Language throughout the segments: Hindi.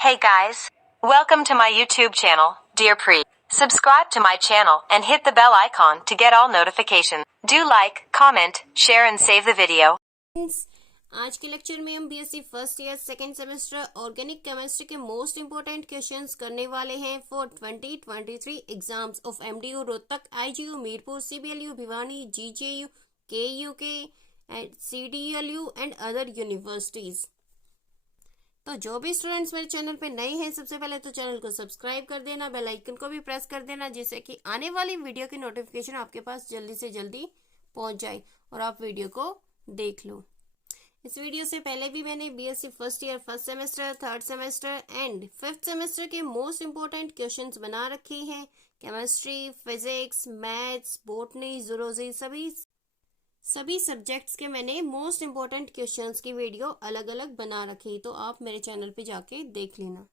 Hey guys, welcome to my YouTube channel, Dear Pre. Subscribe to my channel and hit the bell icon to get all notifications. Do like, comment, share and save the video. आज के लेक्चर में हम BSc first year second semester organic chemistry के मोस्ट इंपोर्टेंट क्वेश्चंस करने वाले हैं for 2023 exams of MDU Rohtak, IGU Mirpur, CBLU Bhiwani, GJU, KUK and CDLU and other universities. तो जो भी स्टूडेंट्स मेरे चैनल पे नए हैं, सबसे पहले तो चैनल को सब्सक्राइब कर देना, बेल आइकन को भी प्रेस कर देना, जिससे कि आने वाली वीडियो की नोटिफिकेशन आपके पास जल्दी से जल्दी पहुंच जाए और आप वीडियो को देख लो। इस वीडियो से पहले भी मैंने BSc first year first semester, third semester and fifth semester के मोस्ट इंपोर्टेंट क्वेश्चंस बना रखे हैं। Chemistry, physics, maths, botany, zoology, सभी सब्जेक्ट्स के मैंने मोस्ट इंपोर्टेंट क्वेश्चंस की वीडियो अलग अलग बना रखी, तो आप मेरे चैनल पे जाके देख लेना।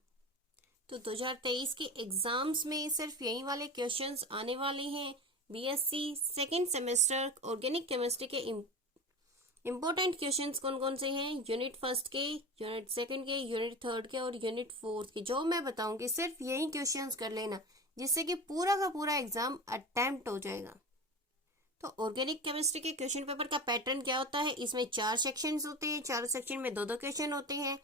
तो 2023 के एग्जाम्स में सिर्फ यही वाले क्वेश्चंस आने वाले हैं। BSc second semester organic chemistry के इम्पोर्टेंट क्वेश्चंस कौन कौन से हैं, यूनिट फर्स्ट के, यूनिट सेकंड के, यूनिट थर्ड के और यूनिट फोर्थ के, जो मैं बताऊंगी सिर्फ यही क्वेश्चंस कर लेना, जिससे कि पूरा का पूरा एग्जाम अटेम्प्ट हो जाएगा। तो ऑर्गेनिक केमिस्ट्री के क्वेश्चन पेपर का पैटर्न क्या होता है, इसमें 4 सेक्शंस होते हैं, 4 सेक्शन में 2-2 क्वेश्चन होते हैं।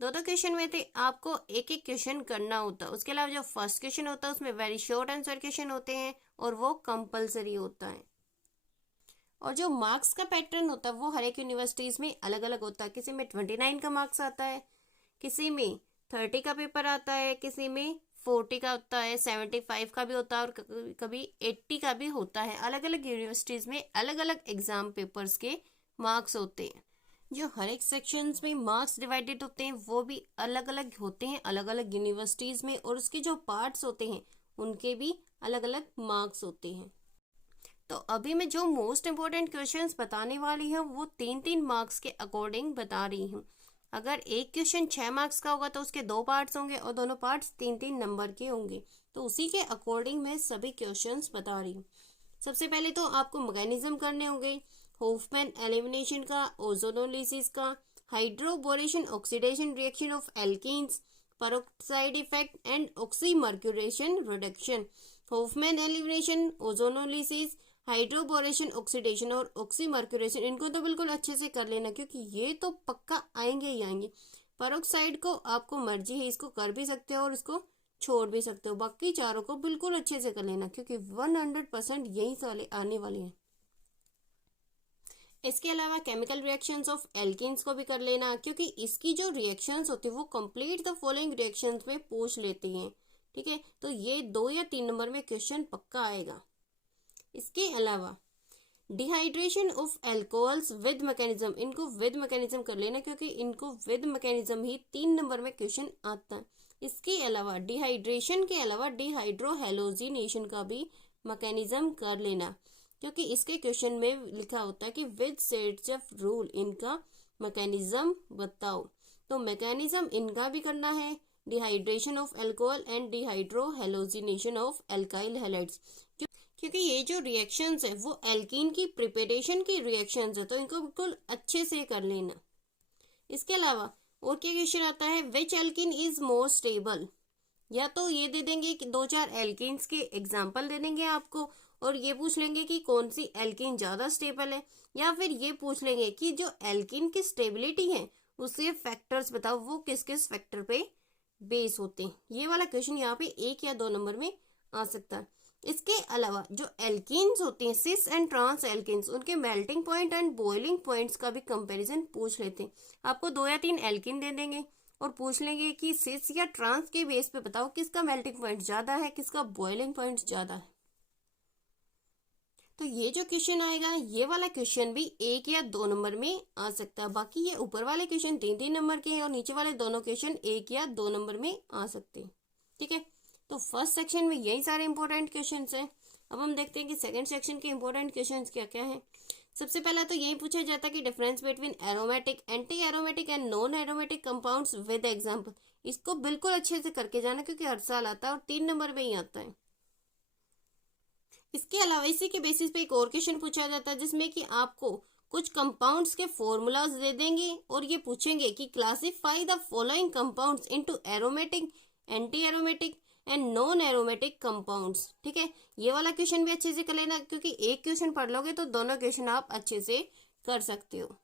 2-2 क्वेश्चन में थे आपको एक एक क्वेश्चन करना होता है। उसके अलावा जो फर्स्ट क्वेश्चन होता है उसमें वेरी शॉर्ट आंसर क्वेश्चन होते हैं और वो कंपल्सरी होता है। और जो मार्क्स का पैटर्न होता है वो हर एक यूनिवर्सिटीज में अलग अलग होता है। किसी में 29 का मार्क्स आता है, किसी में 30 का पेपर आता है, किसी में 40 का होता है, 75 का भी होता है और कभी 80 का भी होता है। अलग अलग यूनिवर्सिटीज में अलग अलग एग्जाम पेपर्स के मार्क्स होते हैं। जो हर एक सेक्शंस में मार्क्स डिवाइडेड होते हैं वो भी अलग अलग होते हैं अलग अलग यूनिवर्सिटीज में, और उसके जो पार्ट्स होते हैं उनके भी अलग अलग मार्क्स होते हैं। तो अभी मैं जो मोस्ट इंपोर्टेंट क्वेश्चंस बताने वाली हूँ वो 3-3 मार्क्स के अकॉर्डिंग बता रही हूँ। अगर एक क्वेश्चन 6 मार्क्स का होगा तो उसके 2 पार्ट्स होंगे और दोनों पार्ट्स 3-3 नंबर के होंगे। तो उसी के अकॉर्डिंग मैं सभी क्वेश्चंस बता रही हूँ। सबसे पहले तो आपको मैकेनिज्म करने होंगे, होफमैन एलिमिनेशन का, ओजोनोलिसिस का, hydroboration oxidation reaction of alkenes, peroxide effect and oxymercuration reduction. Hofmann elimination, ozonolysis, hydroboration oxidation और ऑक्सीमर्क्यूरेशन, इनको तो बिल्कुल अच्छे से कर लेना क्योंकि ये तो पक्का आएंगे ही आएंगे। पेरोक्साइड को आपको मर्जी है, इसको कर भी सकते हो और इसको छोड़ भी सकते हो। बाकी चारों को बिल्कुल अच्छे से कर लेना क्योंकि 100% यही साले आने वाले हैं। इसके अलावा केमिकल रिएक्शंस ऑफ एल्कीन्स को भी कर लेना क्योंकि इसकी जो रिएक्शंस होती है वो कंप्लीट द फॉलोइंग रिएक्शंस में पूछ लेती हैं। ठीक है, तो ये 2 या 3 नंबर में क्वेश्चन पक्का आएगा। इसके अलावा dehydration of alcohols with mechanism, इनको विद मैकेनिज्म कर लेना क्योंकि इनको विद मैकेनिज्म ही 3 नंबर में क्वेश्चन आता है। इसके अलावा डिहाइड्रेशन के अलावा डिहाइड्रोहेलोजिनेशन का भी मैकेनिज्म कर लेना क्योंकि इसके क्वेश्चन में लिखा होता है कि विद सेट्स ऑफ रूल इनका मैकेनिज्म बताओ। तो मैकेनिज्म इनका भी करना है, dehydration of alcohol and dehydrohalogenation of alkyl halides, क्योंकि ये जो रिएक्शंस है वो एल्कीन की प्रिपरेशन की रिएक्शंस है, तो इनको बिल्कुल अच्छे से कर लेना। इसके अलावा और क्या क्वेश्चन आता है, विच एल्कीन इज मोर स्टेबल, या तो ये दे देंगे कि 2-4 एल्कीन्स के एग्जाम्पल दे देंगे आपको और ये पूछ लेंगे कि कौन सी एल्कीन ज्यादा स्टेबल है, या फिर ये पूछ लेंगे कि जो एल्कीन की स्टेबिलिटी है उसके फैक्टर्स बताओ, वो किस किस फैक्टर पे बेस होते हैं। ये वाला क्वेश्चन यहाँ पे 1 या 2 नंबर में आ सकता है। इसके अलावा जो एल्कीन्स होते हैं, सिस एंड ट्रांस एल्कीन्स, उनके melting point and boiling points का भी कंपैरिजन पूछ लेते हैं। आपको 2 या 3 एल्कीन दे देंगे और पूछ लेंगे कि सिस या ट्रांस के बेस पे बताओ किसका मेल्टिंग पॉइंट ज्यादा है, किसका बॉइलिंग पॉइंट ज्यादा है। तो ये जो क्वेश्चन आएगा ये वाला क्वेश्चन भी 1 या 2 नंबर में आ सकता है। बाकी ये ऊपर वाले क्वेश्चन 3-3 नंबर के हैं और नीचे वाले दोनों क्वेश्चन 1 या 2 नंबर में आ सकते हैं। ठीक है, तो फर्स्ट सेक्शन में यही सारे इंपॉर्टेंट क्वेश्चंस हैं। अब हम देखते हैं कि सेकंड सेक्शन के इंपॉर्टेंट क्वेश्चंस क्या क्या हैं। सबसे पहला तो यही पूछा जाता है कि difference between aromatic, anti aromatic and non aromatic compounds with example. इसको बिल्कुल अच्छे से करके जाना क्योंकि हर साल आता है और 3 नंबर में ही आता है। इसके अलावा इसी के बेसिस पे एक और क्वेश्चन पूछा जाता है जिसमें कि आपको कुछ कंपाउंड्स के फॉर्मूलाज दे देंगे और ये पूछेंगे कि classify the following compounds into aromatic, anti aromatic and non aromatic compounds. ठीक है, ये वाला क्वेश्चन भी अच्छे से कर लेना, क्योंकि एक क्वेश्चन पढ़ लोगे तो दोनों क्वेश्चन आप अच्छे से कर सकते हो।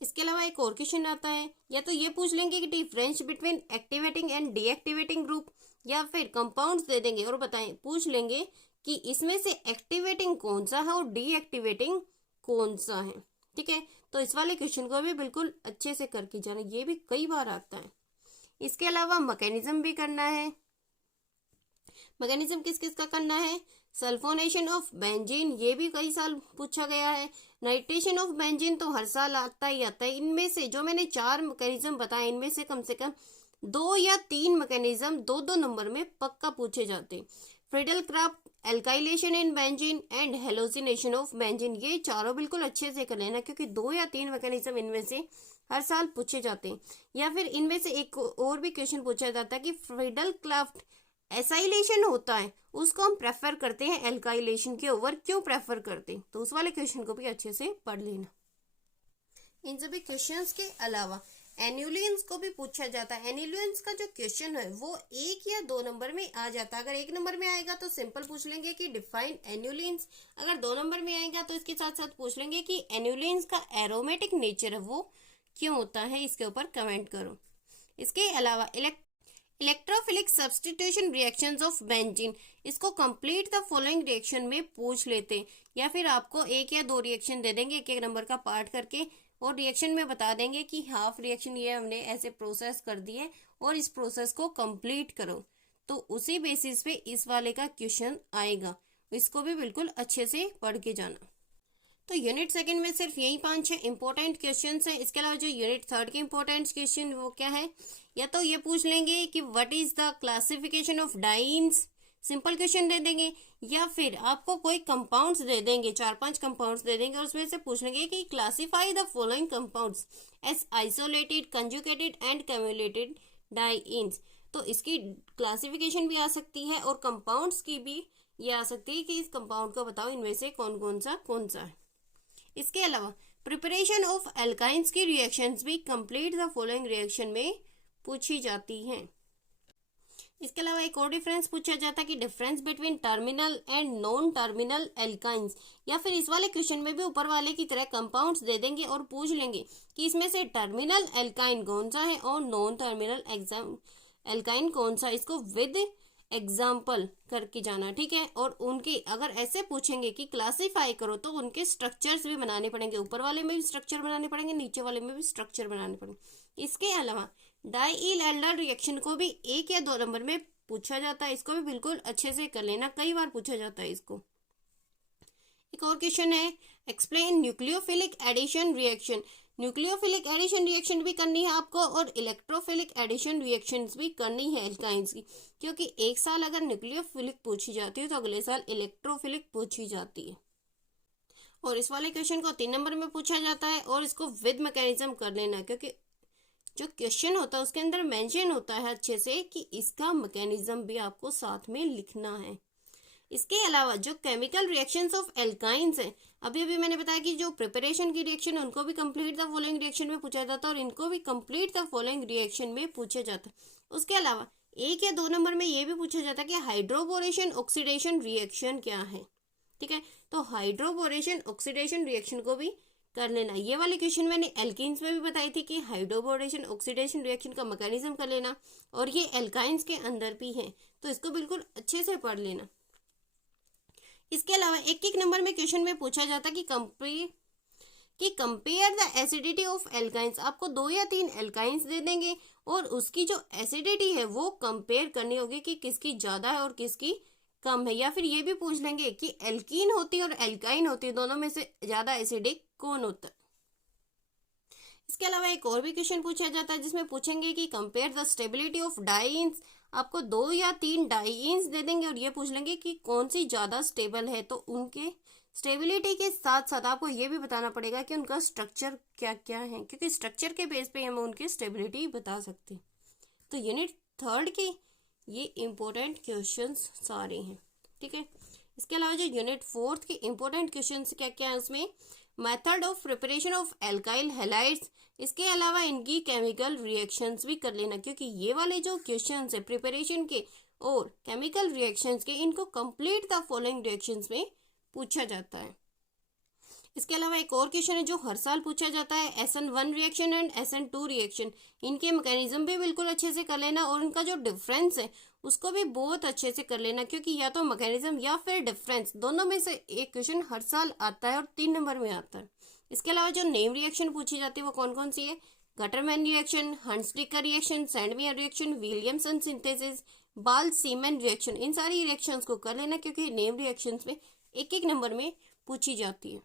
इसके अलावा एक और क्वेश्चन आता है, या तो ये पूछ लेंगे कि difference between activating and deactivating group, या फिर कंपाउंड्स दे देंगे और बताएं, पूछ लेंगे कि इसमें से एक्टिवेटिंग कौन सा है और डीएक्टिवेटिंग कौन सा है। ठीक है, तो इस वाले क्वेश्चन को भी बिल्कुल अच्छे से करके जाना, ये भी कई बार आता है। इसके अलावा मैकेनिज्म भी करना है। मैकेनिज्म किस किस का करना है? सल्फोनेशन ऑफ बेंजीन, ये भी कई साल पूछा गया है। नाइट्रेशन ऑफ बेंजीन तो हर साल आता ही आता है। इनमें से जो मैंने 4 मैकेनिज्म बताए, इनमें से कम 2 या 3 मैकेनिज्म 2-2 नंबर में पक्का पूछे जाते हैं। Friedel craft, alkylation in benzene and halogenation of benzene, ये चारों बिल्कुल अच्छे से कर लेना, क्योंकि 2 या 3 मैकेनिज्म इनमें से हर साल पूछे जाते हैं। या फिर इनमें से एक और भी क्वेश्चन पूछा जाता है कि फ्रीडल क्राफ्ट एसाइलेशन होता है, उसको हम प्रेफर करते हैं एल्काइलेशन के ओवर, क्यों प्रेफर करते हैं, तो उस वाले क्वेश्चन को भी अच्छे से पढ़ लेना। इन सभी क्वेश्चंस के अलावा एन्युलियंस को भी पूछा जाता है। एन्युलियंस का जो क्वेश्चन है वो 1 या 2 नंबर में आ जाता है। अगर 1 नंबर में आएगा तो सिंपल पूछ लेंगे कि डिफाइन एन्युलियंस, अगर 2 नंबर में आएगा तो इसके साथ साथ पूछ लेंगे कि एन्युलियंस का एरोमेटिक नेचर है वो क्यों होता है, इसके ऊपर कमेंट करो। इसके अलावा electrophilic substitution reactions of benzene, इसको कंप्लीट द फॉलोइंग रिएक्शन में पूछ लेते हैं, या फिर आपको 1 या 2 रिएक्शन दे देंगे 1-1 नंबर का पार्ट करके, और रिएक्शन में बता देंगे कि हाफ रिएक्शन ये हमने ऐसे प्रोसेस कर दी है और इस प्रोसेस को कंप्लीट करो, तो उसी बेसिस पे इस वाले का क्वेश्चन आएगा। इसको भी बिल्कुल अच्छे से पढ़ के जाना। तो यूनिट 2 में सिर्फ यही 5-6 इंपॉर्टेंट क्वेश्चन हैं। इसके अलावा जो यूनिट 3 के इंपॉर्टेंट क्वेश्चन वो क्या है, या तो ये पूछ लेंगे कि what is the classification of dienes, simple question दे देंगे, या फिर आपको कोई कंपाउंड्स दे देंगे, 4-5 कंपाउंड्स दे देंगे और उसमें से पूछ लेंगे कि classify the following compounds as isolated, conjugated and cumulated dienes. तो इसकी क्लासिफिकेशन भी आ सकती है और कंपाउंड्स की भी ये आ सकती है कि इस कंपाउंड को बताओ इनमें से कौन कौन सा है। इसके अलावा प्रिपरेशन ऑफ एल्काइंस की रिएक्शंस भी कंप्लीट द फॉलोइंग रिएक्शन में पूछी जाती हैं। इसके अलावा एक और डिफरेंस पूछा जाता है कि difference between terminal and non terminal alkynes, या फिर इस वाले क्वेश्चन में भी ऊपर वाले की तरह कंपाउंड्स दे देंगे और पूछ लेंगे कि इसमें से टर्मिनल एल्काइन कौन सा है और नॉन टर्मिनल एल्काइन कौन सा, इसको विद एग्जाम्पल करके जाना। ठीक है, और उनके अगर ऐसे पूछेंगे कि क्लासिफाई करो तो उनके स्ट्रक्चर्स भी बनाने पड़ेंगे, ऊपर वाले में भी स्ट्रक्चर बनाने पड़ेंगे, नीचे वाले में भी स्ट्रक्चर बनाने पड़ेंगे। इसके अलावा डाइल एल्डर रिएक्शन को भी 1 या 2 नंबर में पूछा जाता है, इसको भी बिल्कुल अच्छे से कर लेना, कई बार पूछा जाता है इसको। एक और क्वेश्चन है, explain nucleophilic addition reaction. Nucleophilic addition reaction भी करनी है आपको और इलेक्ट्रोफिलिक एडिशन रिएक्शंस भी करनी है एल्काइंस की, क्योंकि एक साल अगर न्यूक्लियोफिलिक पूछी जाती है तो अगले साल इलेक्ट्रोफिलिक पूछी जाती है। और इस वाले क्वेश्चन को 3 नंबर में पूछा जाता है और इसको विद मैकेनिज्म कर लेना, क्योंकि जो क्वेश्चन होता है उसके अंदर मेंशन होता है अच्छे से कि इसका मैकेनिज्म भी आपको साथ में लिखना है। इसके अलावा जो केमिकल रिएक्शंस ऑफ एल्काइंस है, अभी अभी मैंने बताया कि जो प्रिपरेशन की रिएक्शन उनको भी कंप्लीट द फॉलोइंग रिएक्शन में पूछा जाता है और इनको भी कंप्लीट द फॉलोइंग रिएक्शन में पूछा जाता है। उसके अलावा 1 या 2 नंबर में ये भी पूछा जाता है कि हाइड्रोबोरेशन ऑक्सीडेशन रिएक्शन क्या है। ठीक है, तो हाइड्रोबोरेशन ऑक्सीडेशन रिएक्शन को भी कर लेना। ये वाले क्वेश्चन मैंने एल्किन्स में भी बताई थी कि हाइड्रोबोरेशन ऑक्सीडेशन रिएक्शन का मैकेनिज्म कर लेना, और ये एल्काइंस के अंदर भी है, तो इसको बिल्कुल अच्छे से पढ़ लेना। इसके अलावा 1-1 नंबर में क्वेश्चन में पूछा जाता कि compare the acidity of alkynes. आपको 2 या 3 एल्काइंस दे देंगे और उसकी जो एसिडिटी है वो कंपेयर करनी होगी कि किसकी ज्यादा है और किसकी कम है, या फिर ये भी पूछ लेंगे कि एल्कीन होती है और एल्काइन होती है, दोनों में से ज्यादा एसिडिक कौन होता है। इसके अलावा एक और भी क्वेश्चन पूछा जाता है जिसमें पूछेंगे कि compare the stability of dance. आपको 2 या 3 डाइन्स दे देंगे और ये पूछ लेंगे कि कौन सी ज्यादा स्टेबल है, तो उनके स्टेबिलिटी के साथ साथ आपको ये भी बताना पड़ेगा कि उनका स्ट्रक्चर क्या क्या है, क्योंकि स्ट्रक्चर के बेस पे हम उनकी स्टेबिलिटी बता सकते हैं। तो यूनिट 3 के ये इंपॉर्टेंट क्वेश्चंस सारे हैं। ठीक है, इसके अलावा जो यूनिट 4 के इंपॉर्टेंट क्वेश्चंस क्या क्या है, उसमें method of preparation of alkyl halides, इसके अलावा इनकी केमिकल रिएक्शंस भी कर लेना, क्योंकि ये वाले जो क्वेश्चंस है प्रिपरेशन के और केमिकल रिएक्शंस के, इनको कंप्लीट द फॉलोइंग रिएक्शंस में पूछा जाता है। इसके अलावा एक और क्वेश्चन है जो हर साल पूछा जाता है, SN1 reaction and SN2 reaction, इनके मैकेनिज्म भी बिल्कुल अच्छे से कर लेना और इनका जो डिफरेंस है उसको भी बहुत अच्छे से कर लेना, क्योंकि या तो मैकेनिज्म या फिर डिफरेंस दोनों में से एक क्वेश्चन हर साल आता है और 3 नंबर में आता है। इसके अलावा जो नेम रिएक्शन पूछी जाती है वो कौन कौन सी है, Gattermann reaction, Hunsdiecker reaction, Sandmeyer reaction, Williamson synthesis, Balz Schiemann reaction, इन सारी रिएक्शंस को कर लेना, क्योंकि नेम रिएक्शंस में एक एक नंबर में पूछी जाती है।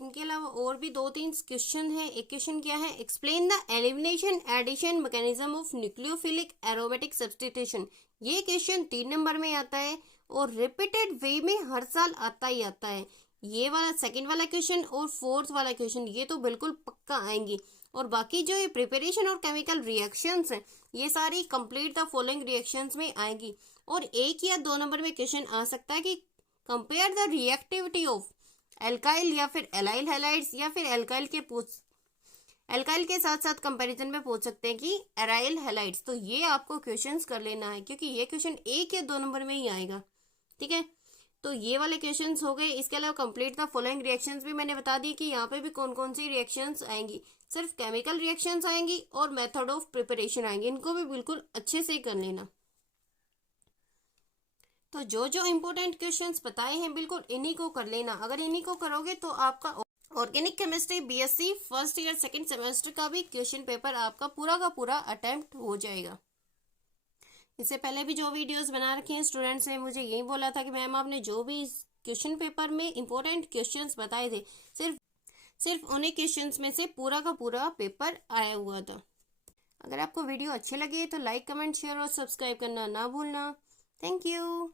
इनके अलावा और भी 2-3 क्वेश्चन है। एक क्वेश्चन क्या है, explain the elimination addition mechanism of nucleophilic aromatic substitution, ये क्वेश्चन 3 नंबर में आता है और रिपीटेड वे में हर साल आता ही आता है। ये वाला सेकंड वाला क्वेश्चन और फोर्थ वाला क्वेश्चन ये तो बिल्कुल पक्का आएंगी, और बाकी जो ये प्रिपरेशन और केमिकल रिएक्शंस हैं ये सारी कंप्लीट द फॉलोइंग रिएक्शंस में आएगी। और 1 या 2 नंबर में क्वेश्चन आ सकता है कि compare the reactivity of alkyl या फिर एलाइल हैलाइड्स, या फिर एल्काइल के साथ साथ कंपैरिजन में पूछ सकते हैं कि एराइल हैलाइड्स। तो ये आपको क्वेश्चंस कर लेना है, क्योंकि ये क्वेश्चन 1 या 2 नंबर में ही आएगा। ठीक है, तो ये वाले क्वेश्चंस हो गए। इसके अलावा कंप्लीट द फॉलोइंग रिएक्शंस भी मैंने बता दी कि यहाँ पे भी कौन कौन सी रिएक्शंस आएंगी, सिर्फ केमिकल रिएक्शंस आएंगी और मेथड ऑफ प्रिपरेशन आएंगे, इनको भी बिल्कुल अच्छे से कर लेना। तो जो जो इम्पोर्टेंट क्वेश्चंस बताए हैं बिल्कुल इन्हीं को कर लेना। अगर इन्हीं को करोगे तो आपका organic chemistry BSc first year second semester का भी क्वेश्चन पेपर आपका पूरा का पूरा अटेम्प्ट हो जाएगा। इससे पहले भी जो वीडियोस बना रखे हैं स्टूडेंट्स ने मुझे यही बोला था कि मैम आपने जो भी क्वेश्चन पेपर में इम्पोर्टेंट क्वेश्चंस बताए थे सिर्फ उन्हीं क्वेश्चंस में से पूरा का पूरा पेपर आया हुआ था। अगर आपको वीडियो अच्छे लगे तो लाइक, कमेंट, शेयर और सब्सक्राइब करना ना भूलना। Thank you.